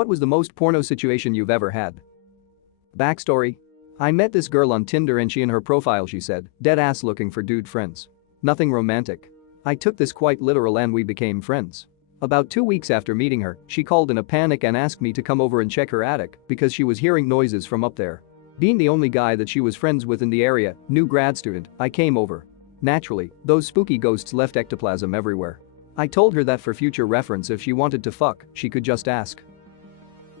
What was the most porno situation you've ever had? Backstory. I met this girl on Tinder and she in her profile she said, dead ass looking for dude friends. Nothing romantic. I took this quite literal and we became friends. About 2 weeks after meeting her, she called in a panic and asked me to come over and check her attic because she was hearing noises from up there. Being the only guy that she was friends with in the area, new grad student, I came over. Naturally, those spooky ghosts left ectoplasm everywhere. I told her that for future reference if she wanted to fuck, she could just ask.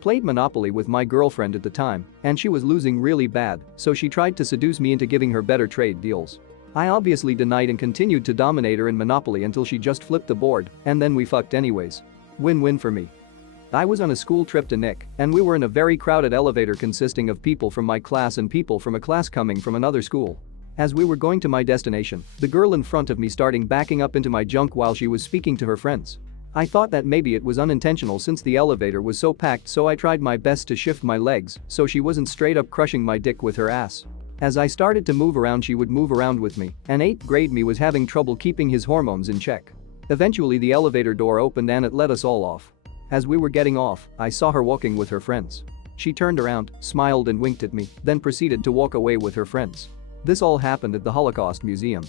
Played Monopoly with my girlfriend at the time, and she was losing really bad, so she tried to seduce me into giving her better trade deals. I obviously denied and continued to dominate her in Monopoly until she just flipped the board, and then we fucked anyways. Win-win for me. I was on a school trip to Nick, and we were in a very crowded elevator consisting of people from my class and people from a class coming from another school. As we were going to my destination, the girl in front of me started backing up into my junk while she was speaking to her friends. I thought that maybe it was unintentional since the elevator was so packed, so I tried my best to shift my legs so she wasn't straight up crushing my dick with her ass. As I started to move around she would move around with me, and 8th grade me was having trouble keeping his hormones in check. Eventually the elevator door opened and it let us all off. As we were getting off, I saw her walking with her friends. She turned around, smiled and winked at me, then proceeded to walk away with her friends. This all happened at the Holocaust Museum.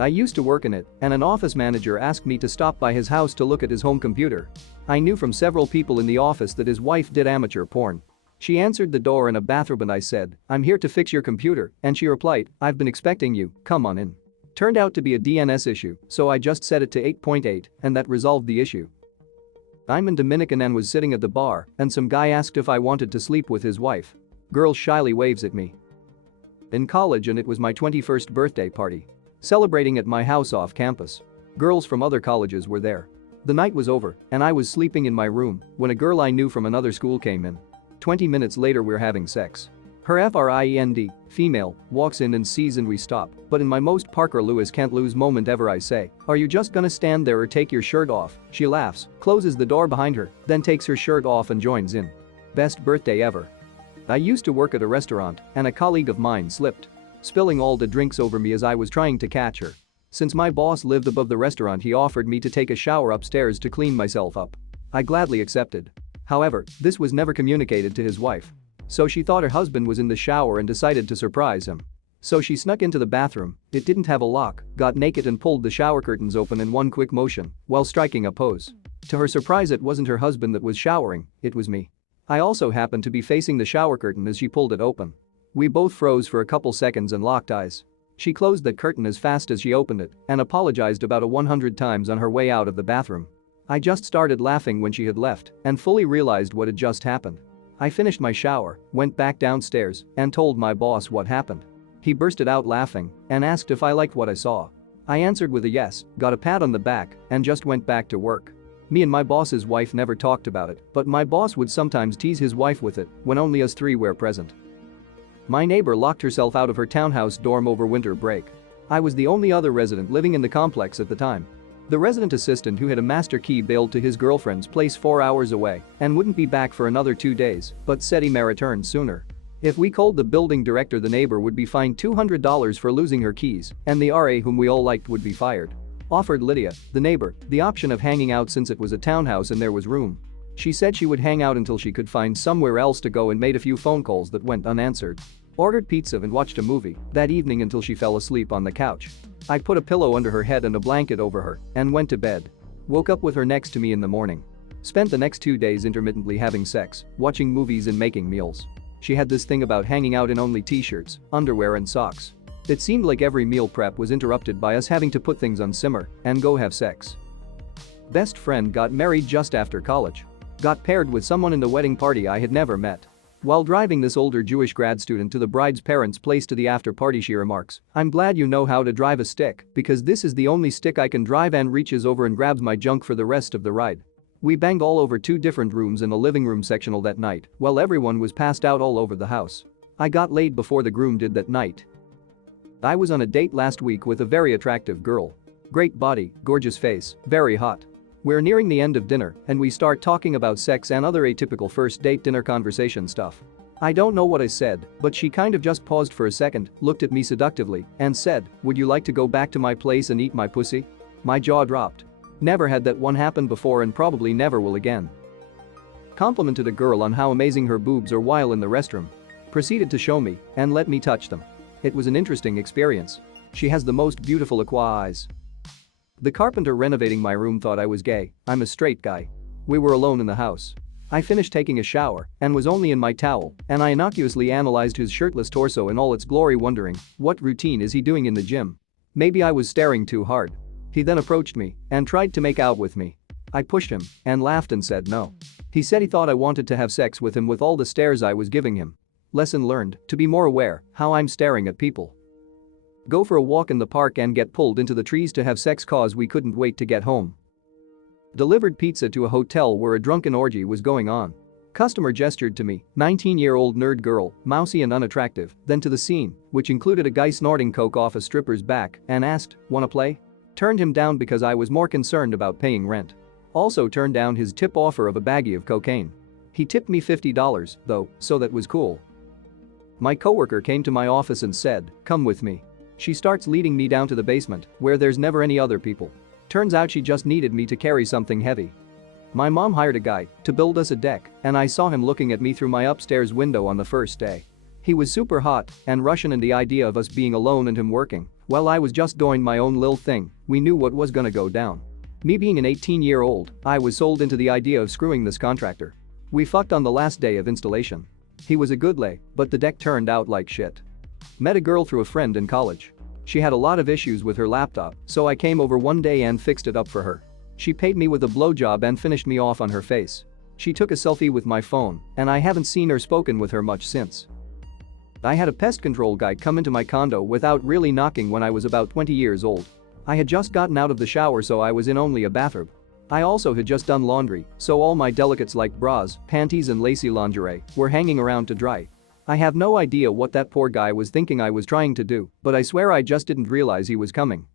I used to work in it, and an office manager asked me to stop by his house to look at his home computer. I knew from several people in the office that his wife did amateur porn. She answered the door in a bathrobe and I said, "I'm here to fix your computer," and she replied, "I've been expecting you, come on in." Turned out to be a DNS issue, so I just set it to 8.8, and that resolved the issue. I'm in Dominican and was sitting at the bar, and some guy asked if I wanted to sleep with his wife. Girl shyly waves at me. In college and it was my 21st birthday party. Celebrating at my house off campus. Girls from other colleges were there. The night was over, and I was sleeping in my room when a girl I knew from another school came in. 20 minutes later we're having sex. Her friend, female, walks in and sees and we stop, but in my most Parker Lewis can't lose moment ever I say, "Are you just gonna stand there or take your shirt off?" She laughs, closes the door behind her, then takes her shirt off and joins in. Best birthday ever. I used to work at a restaurant, and a colleague of mine slipped, spilling all the drinks over me as I was trying to catch her. Since my boss lived above the restaurant he offered me to take a shower upstairs to clean myself up. I gladly accepted. However, this was never communicated to his wife. So she thought her husband was in the shower and decided to surprise him. So she snuck into the bathroom, it didn't have a lock, got naked and pulled the shower curtains open in one quick motion while striking a pose. To her surprise it wasn't her husband that was showering, it was me. I also happened to be facing the shower curtain as she pulled it open. We both froze for a couple seconds and locked eyes. She closed the curtain as fast as she opened it and apologized about 100 times on her way out of the bathroom. I just started laughing when she had left and fully realized what had just happened. I finished my shower, went back downstairs, and told my boss what happened. He bursted out laughing and asked if I liked what I saw. I answered with a yes, got a pat on the back, and just went back to work. Me and my boss's wife never talked about it, but my boss would sometimes tease his wife with it when only us three were present. My neighbor locked herself out of her townhouse dorm over winter break. I was the only other resident living in the complex at the time. The resident assistant who had a master key bailed to his girlfriend's place 4 hours away and wouldn't be back for another 2 days, but said he may return sooner. If we called the building director the neighbor would be fined $200 for losing her keys, and the RA whom we all liked would be fired. Offered Lydia, the neighbor, the option of hanging out since it was a townhouse and there was room. She said she would hang out until she could find somewhere else to go and made a few phone calls that went unanswered. Ordered pizza and watched a movie that evening until she fell asleep on the couch. I put a pillow under her head and a blanket over her and went to bed. Woke up with her next to me in the morning. Spent the next 2 days intermittently having sex, watching movies and making meals. She had this thing about hanging out in only t-shirts, underwear and socks. It seemed like every meal prep was interrupted by us having to put things on simmer and go have sex. Best friend got married just after college. Got paired with someone in the wedding party I had never met. While driving this older Jewish grad student to the bride's parents' place to the after party she remarks, "I'm glad you know how to drive a stick because this is the only stick I can drive," and reaches over and grabs my junk for the rest of the ride. We banged all over 2 different rooms in a living room sectional that night while everyone was passed out all over the house. I got laid before the groom did that night. I was on a date last week with a very attractive girl. Great body, gorgeous face, very hot. We're nearing the end of dinner and we start talking about sex and other atypical first date dinner conversation stuff. I don't know what I said, but she kind of just paused for a second, looked at me seductively, and said, "Would you like to go back to my place and eat my pussy?" My jaw dropped. Never had that one happen before and probably never will again. Complimented a girl on how amazing her boobs are while in the restroom. Proceeded to show me and let me touch them. It was an interesting experience. She has the most beautiful aqua eyes. The carpenter renovating my room thought I was gay. I'm a straight guy. We were alone in the house. I finished taking a shower and was only in my towel, and I innocuously analyzed his shirtless torso in all its glory, wondering, what routine is he doing in the gym? Maybe I was staring too hard. He then approached me and tried to make out with me. I pushed him and laughed and said no. He said he thought I wanted to have sex with him with all the stares I was giving him. Lesson learned: to be more aware how I'm staring at people. Go for a walk in the park and get pulled into the trees to have sex cause we couldn't wait to get home. Delivered pizza to a hotel where a drunken orgy was going on. Customer gestured to me, 19-year-old nerd girl, mousy and unattractive, then to the scene, which included a guy snorting coke off a stripper's back, and asked, "Wanna play?" Turned him down because I was more concerned about paying rent. Also turned down his tip offer of a baggie of cocaine. He tipped me $50, though, so that was cool. My coworker came to my office and said, "Come with me." She starts leading me down to the basement, where there's never any other people. Turns out she just needed me to carry something heavy. My mom hired a guy to build us a deck, and I saw him looking at me through my upstairs window on the first day. He was super hot and Russian, and the idea of us being alone and him working, while I was just doing my own lil thing, we knew what was gonna go down. Me being an 18-year-old, I was sold into the idea of screwing this contractor. We fucked on the last day of installation. He was a good lay, but the deck turned out like shit. Met a girl through a friend in college. She had a lot of issues with her laptop, so I came over one day and fixed it up for her. She paid me with a blowjob and finished me off on her face. She took a selfie with my phone, and I haven't seen or spoken with her much since. I had a pest control guy come into my condo without really knocking when I was about 20 years old. I had just gotten out of the shower, so I was in only a bathrobe. I also had just done laundry, so all my delicates like bras, panties and lacy lingerie were hanging around to dry. I have no idea what that poor guy was thinking I was trying to do, but I swear I just didn't realize he was coming.